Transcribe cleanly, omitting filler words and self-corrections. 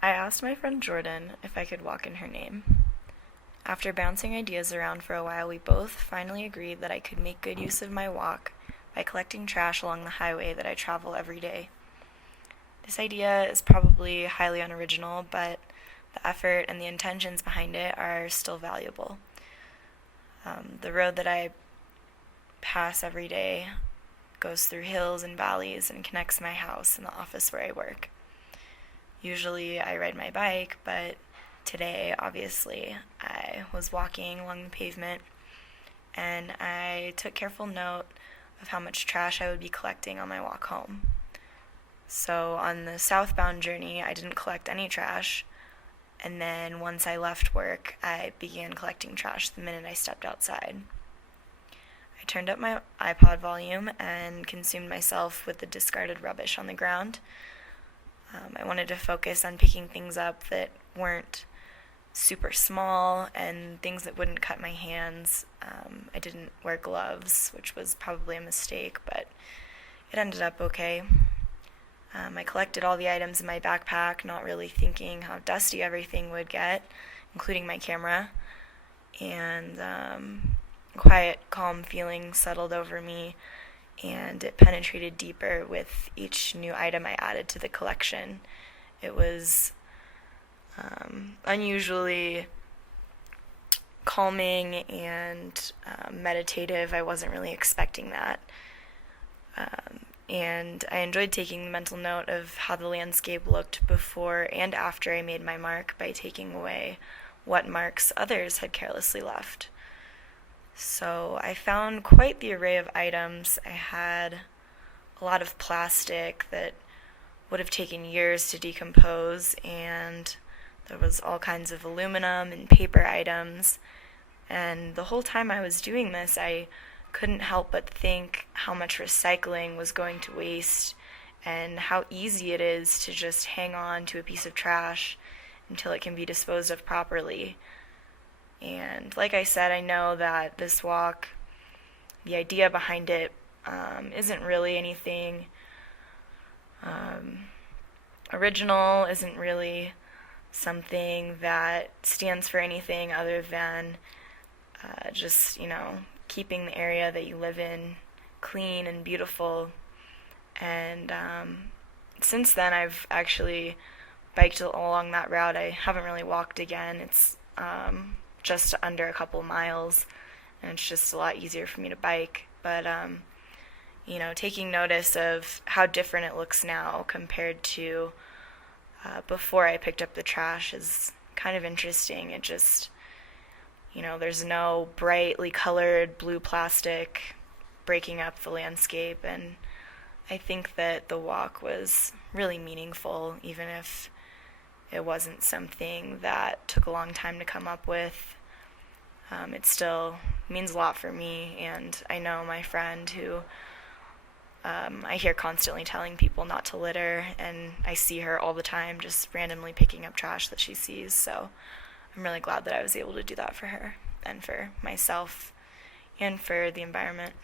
I asked my friend Jordan if I could walk in her name. After bouncing ideas around for a while, we both finally agreed that I could make good use of my walk by collecting trash along the highway that I travel every day. This idea is probably highly unoriginal, but the effort and the intentions behind it are still valuable. The road that I pass every day goes through hills and valleys and connects my house and the office where I work. Usually I ride my bike, but today, obviously, I was walking along the pavement and I took careful note of how much trash I would be collecting on my walk home. So on the southbound journey, I didn't collect any trash, and then once I left work, I began collecting trash the minute I stepped outside. I turned up my iPod volume and consumed myself with the discarded rubbish on the ground. I wanted to focus on picking things up that weren't super small and things that wouldn't cut my hands. I didn't wear gloves, which was probably a mistake, but it ended up okay. I collected all the items in my backpack, not really thinking how dusty everything would get, including my camera. And a quiet, calm feeling settled over me, and it penetrated deeper with each new item I added to the collection. It was unusually calming and meditative. I wasn't really expecting that. And I enjoyed taking the mental note of how the landscape looked before and after I made my mark by taking away what marks others had carelessly left. So I found quite the array of items. I had a lot of plastic that would have taken years to decompose, and there was all kinds of aluminum and paper items. And the whole time I was doing this, I couldn't help but think how much recycling was going to waste and how easy it is to just hang on to a piece of trash until it can be disposed of properly. And like I said, I know that this walk, the idea behind it, isn't really anything original, isn't really something that stands for anything other than just, keeping the area that you live in clean and beautiful. And since then, I've actually biked along that route. I haven't really walked again. It's just under a couple miles, and it's just a lot easier for me to bike. But taking notice of how different it looks now compared to before I picked up the trash is kind of interesting. It just, there's no brightly colored blue plastic breaking up the landscape, and I think that the walk was really meaningful, even if it wasn't something that took a long time to come up with. It still means a lot for me, and I know my friend who I hear constantly telling people not to litter, and I see her all the time just randomly picking up trash that she sees, so I'm really glad that I was able to do that for her and for myself and for the environment.